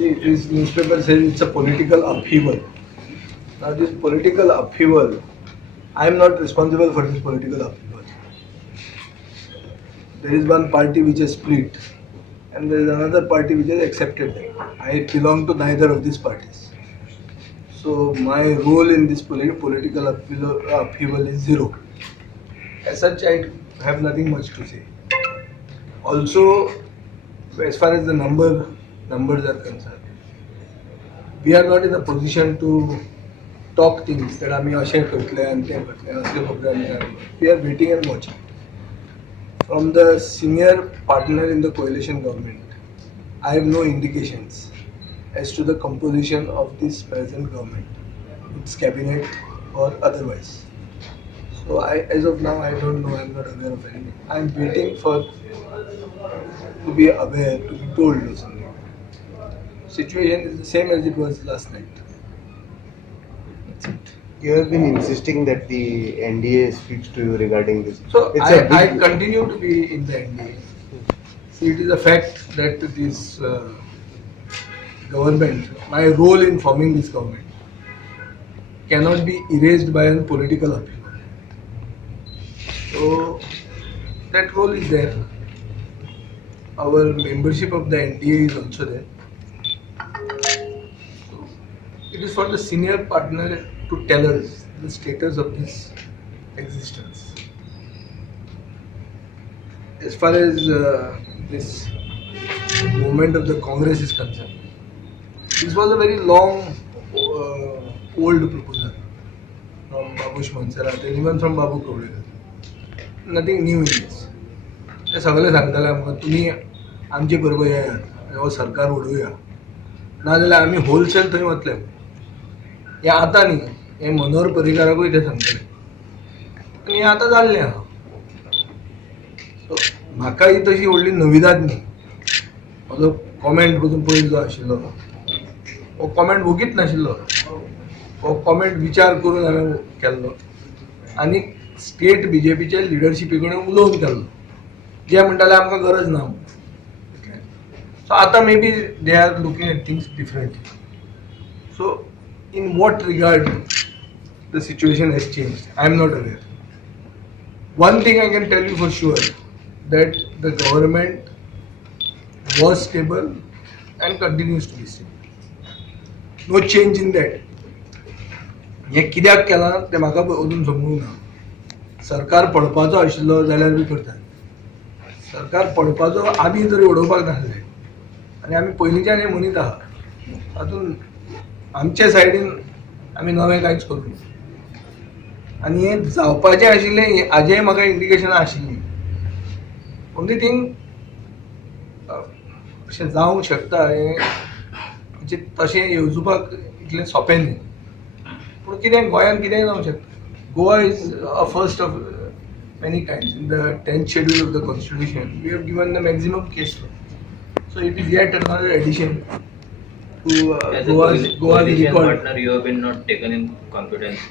See, this newspaper says it's a political upheaval. Now, this political upheaval, I am not responsible for this political upheaval. There is one party which has split, and there is another party which has accepted them. I belong to neither of these parties. So, my role in this political upheaval is zero. As such, I have nothing much to say. Also, as far as the numbers are concerned, we are not in a position to talk things that आम्ही अशें करतले आनी तें करतले असले खबरी आमी जाणा. We are waiting and watching. From the senior partner in the coalition government, I have no indications as to the composition of this present government, its cabinet or otherwise. So as of now, I don't know. I'm not aware of anything. I'm waiting for to be aware, to be told or something. Situation is the same as it was last night. That's it. You have been insisting that the NDA speaks to you regarding this. So I continue to be in the NDA. See, it is a fact that this government, my role in forming this government, cannot be erased by a political upheaval. So that role is there. Our membership of the NDA is also there. So it is for the senior partner to tell us the status of this existence. As far as this movement of the Congress is concerned, this was a very long, old proposal from Babush Mansarat and even from Babu Kavlekar. Nothing new in this. ते सगळे सांगताले आमकां तुमी आमचे बरोबर येयात हो सरकार उडोवया नाजाल्यार आमी होलसेल थंय वतले. हें आतां न्ही, हें मनोहर पर्रीकाराकूय ते सांगताले आनी हें आतां जाल्लें आहा. सो म्हाका ही तशी व्हडली नविदाद न्ही. म्हजो कॉमेंट पसून पयलो जो आशिल्लो हो कॉमेंट वगीत नाशिल्लो. हो कॉमेंट विचार करून हांवें केल्लो आनी स्टेट बीजेपीचे लिडरशिपी कडेन उलोवन केल्लो. जे म्हणटाले आमकां गरज ना. सो आतां may be they are looking at things differently. So in what regard the situation has changed I am not aware. One thing I can tell you for sure that the government was stable and continues to be stable. No change in that. हे कित्याक केलां तें म्हाका अजून समजूंक ना. सरकार पडपाचो आशिल्लो जाल्यार बी करतात. सरकार पडपाचो आमी जर उडोवपाक नासले आनी आमी पयलींच्यान हें म्हणीत आहा तातूंत आमचे सायडीन आमी नवें कांयच करूंक ना. आनी हें जावपाचें आशिल्लें हाजेंय म्हाका इंडिकेशनां आशिल्लीं. ओनली थिंग अशें जावंक शकता हें म्हणजे तशें येवजुपाक इतलें सोंपें न्ही. पूण कितें गोंयांत कितेंय जावंक शकता. Goa is a first of many kinds. In the 10th schedule of the constitution, we have given the maximum case law. So it is yet another addition to as a Goa's coalition record. partner, you have been not taken in confidence.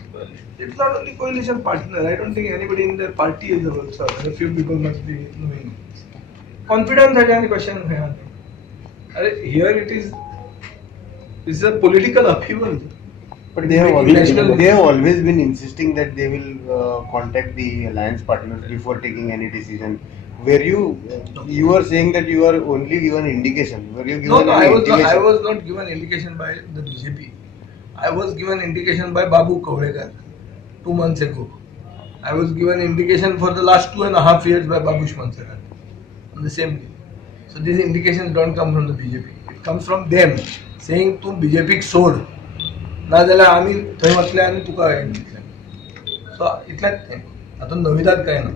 It's not only coalition partner. I don't think anybody in the party is also. A few people must be knowing. Confidence is any question. Here it is. This is a political upheaval. But they have always been insisting that they will contact the alliance partners before taking any decision. Were you were saying that you are only given indication? Were you given No, any indication? I was not given indication by the BJP. I was given indication by Babu Kavlekar 2 months ago. I was given indication for the last 2.5 years by Babush Mansarat on the same day. So these indications don't come from the BJP. It comes from them saying तू BJP सोड नाजाल्यार आमी थंय वतले आनी तुका हें दितलें. सो इतलेंच तें. हातूंत नविदाद कांय ना.